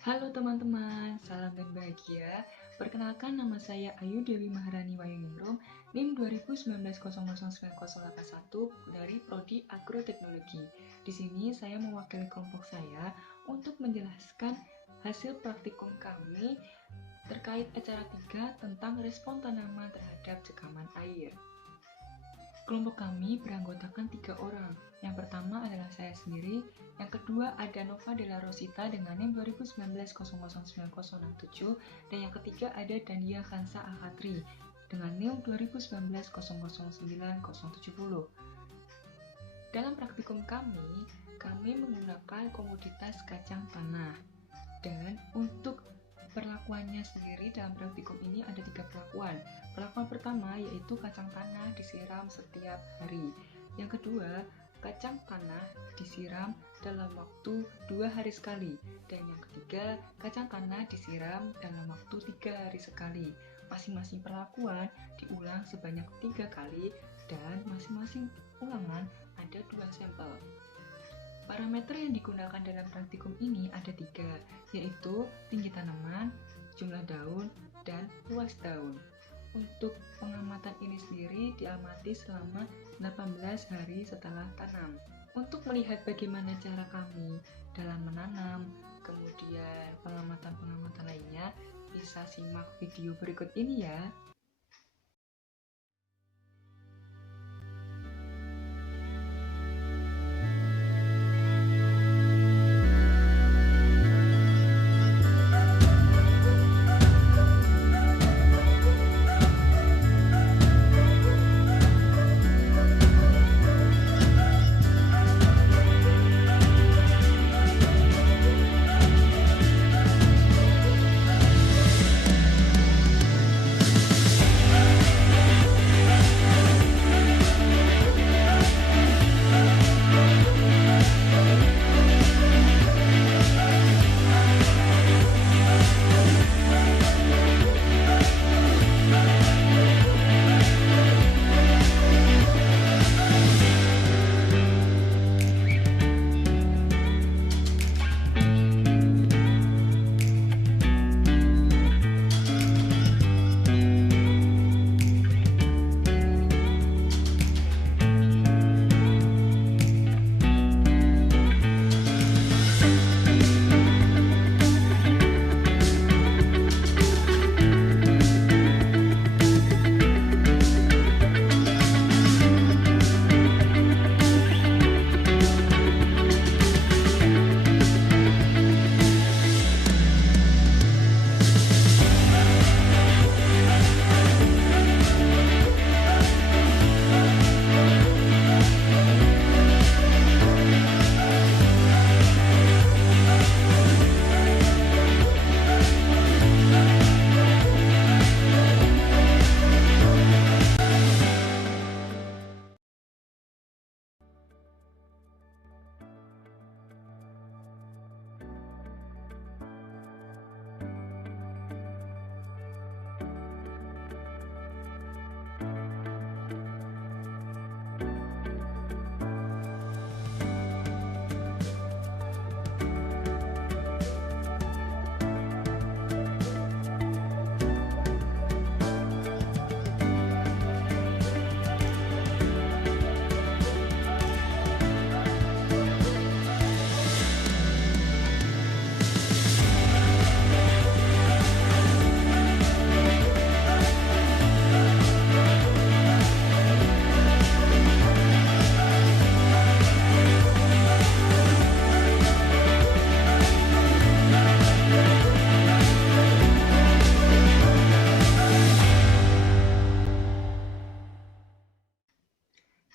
Halo teman-teman, salam dan bahagia. Perkenalkan, nama saya Ayu Dewi Maharani Wayuningrum, NIM 2019009081 dari Prodi Agroteknologi. Di sini saya mewakili kelompok saya untuk menjelaskan hasil praktikum kami terkait acara 3 tentang respon tanaman terhadap cekaman air. Kelompok kami beranggotakan 3 orang. Yang pertama adalah saya sendiri, yang kedua ada Nova Della Rosita dengan NIM 2019009067, dan yang ketiga ada Dania Kansa Akatri dengan NIM 2019009070. Dalam praktikum kami menggunakan komoditas kacang tanah, dan untuk perlakuannya sendiri dalam praktikum ini ada 3 perlakuan. Perlakuan pertama yaitu kacang tanah disiram setiap hari. Yang kedua, kacang tanah disiram dalam waktu 2 hari sekali. Dan yang ketiga, kacang tanah disiram dalam waktu 3 hari sekali. Masing-masing perlakuan diulang sebanyak 3 kali dan masing-masing ulangan ada 2 sampel. Parameter yang digunakan dalam praktikum ini ada 3, yaitu tinggi tanaman, jumlah daun, dan luas daun. Untuk pengamatan ini sendiri diamati selama 18 hari setelah tanam. Untuk melihat bagaimana cara kami dalam menanam, kemudian pengamatan-pengamatan lainnya, bisa simak video berikut ini ya.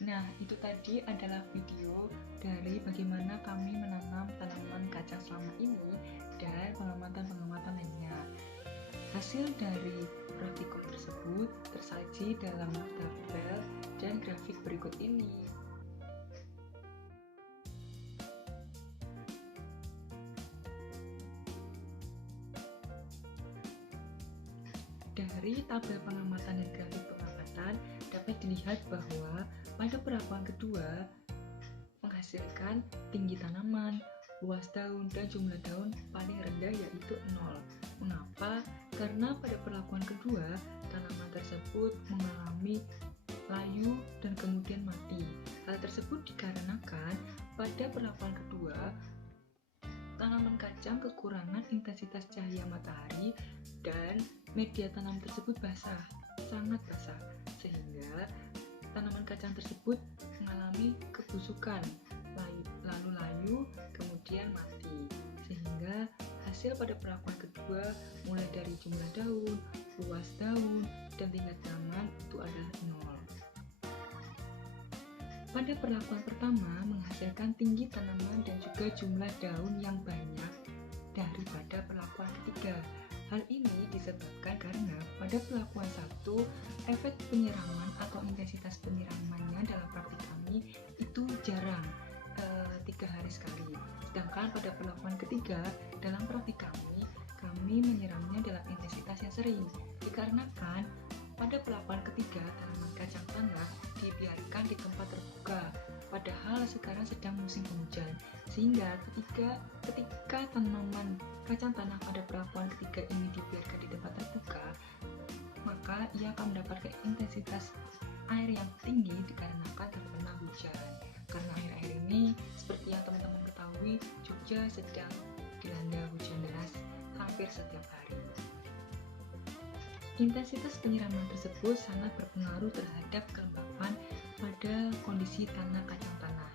Nah, itu tadi adalah video dari bagaimana kami menanam tanaman kacang selama ini dan pengamatan-pengamatan lainnya. Hasil dari praktikum tersebut tersaji dalam tabel dan grafik berikut ini. Dari tabel pengamatan dan grafik pengamatan dapat dilihat bahwa pada perlakuan kedua menghasilkan tinggi tanaman, luas daun dan jumlah daun paling rendah yaitu 0. Mengapa? Karena pada perlakuan kedua, tanaman tersebut mengalami layu dan kemudian mati. Hal tersebut dikarenakan pada perlakuan kedua, tanaman kacang kekurangan intensitas cahaya matahari dan media tanam tersebut basah, sangat basah, sehingga tanaman kacang tersebut mengalami kebusukan, lalu layu, kemudian mati. Sehingga hasil pada perlakuan kedua mulai dari jumlah daun, luas daun, dan tingkat nyaman itu adalah 0. Pada perlakuan pertama menghasilkan tinggi tanaman dan juga jumlah daun yang banyak daripada perlakuan ketiga. Hal ini disebabkan karena pada perlakuan 1, efek penyiraman atau intensitas penyiramannya dalam praktik kami itu jarang, 3 hari sekali. Sedangkan pada perlakuan ketiga, dalam praktik kami menyiramnya dalam intensitas yang sering. Dikarenakan pada perlakuan ketiga, tanaman kacang tanah dibiarkan di tempat terbuka, padahal sekarang sedang musim penghujan. Sehingga ketika tanaman kacang tanah pada perlakuan ketiga ini dibiarkan di tempat terbuka, maka ia akan mendapatkan intensitas air yang tinggi dikarenakan terkena hujan. Karena akhir-akhir ini, seperti yang teman-teman ketahui, Jogja sedang dilanda hujan deras hampir setiap hari. Intensitas penyiraman tersebut sangat berpengaruh terhadap kelembapan pada kondisi tanah kacang tanah,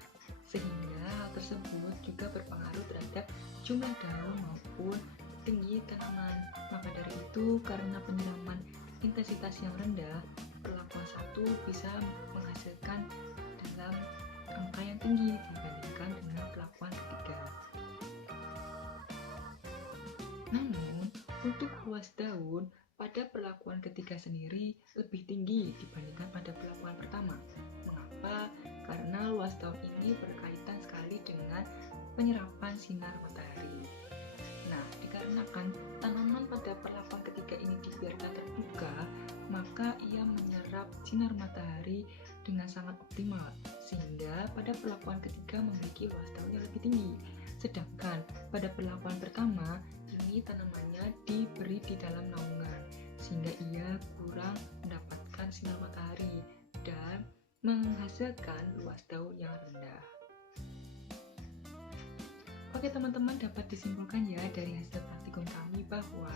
sehingga hal tersebut juga berpengaruh terhadap jumlah daun maupun tinggi tanaman. Maka dari itu, karena penyiraman intensitas yang rendah, perlakuan 1 bisa menghasilkan dalam angka yang tinggi dibandingkan dengan perlakuan ketiga. Namun, untuk luas daun pada perlakuan ketiga sendiri lebih tinggi dibandingkan pada perlakuan pertama. Mengapa? Karena luas daun ini berkaitan sekali dengan penyerapan sinar matahari. Nah, dikarenakan tanaman pada perlakuan ketiga ini dibiarkan terbuka, maka ia menyerap sinar matahari dengan sangat optimal, sehingga pada perlakuan ketiga memiliki luas daun yang lebih tinggi. Sedangkan pada perlakuan pertama, ini tanamannya diberi di dalam naungan, sehingga ia kurang mendapatkan sinar matahari dan menghasilkan luas daun yang rendah. Oke teman-teman, dapat disimpulkan ya dari hasil praktikum kami bahwa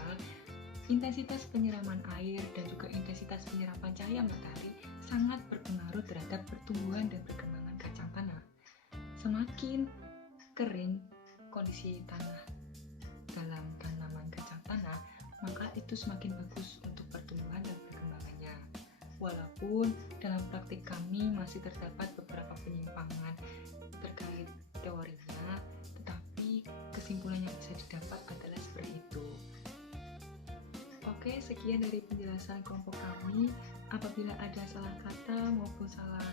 intensitas penyiraman air dan juga intensitas penyerapan cahaya matahari sangat berpengaruh terhadap pertumbuhan dan perkembangan kacang tanah. Semakin kering kondisi tanah dalam tanaman kacang tanah, maka itu semakin bagus untuk pertumbuhan dan perkembangannya. Walaupun dalam praktik kami masih terdapat beberapa penyimpangan terkait teorinya, tetapi kesimpulan yang bisa didapat adalah seperti itu. Oke, sekian dari penjelasan kelompok kami. Apabila ada salah kata maupun salah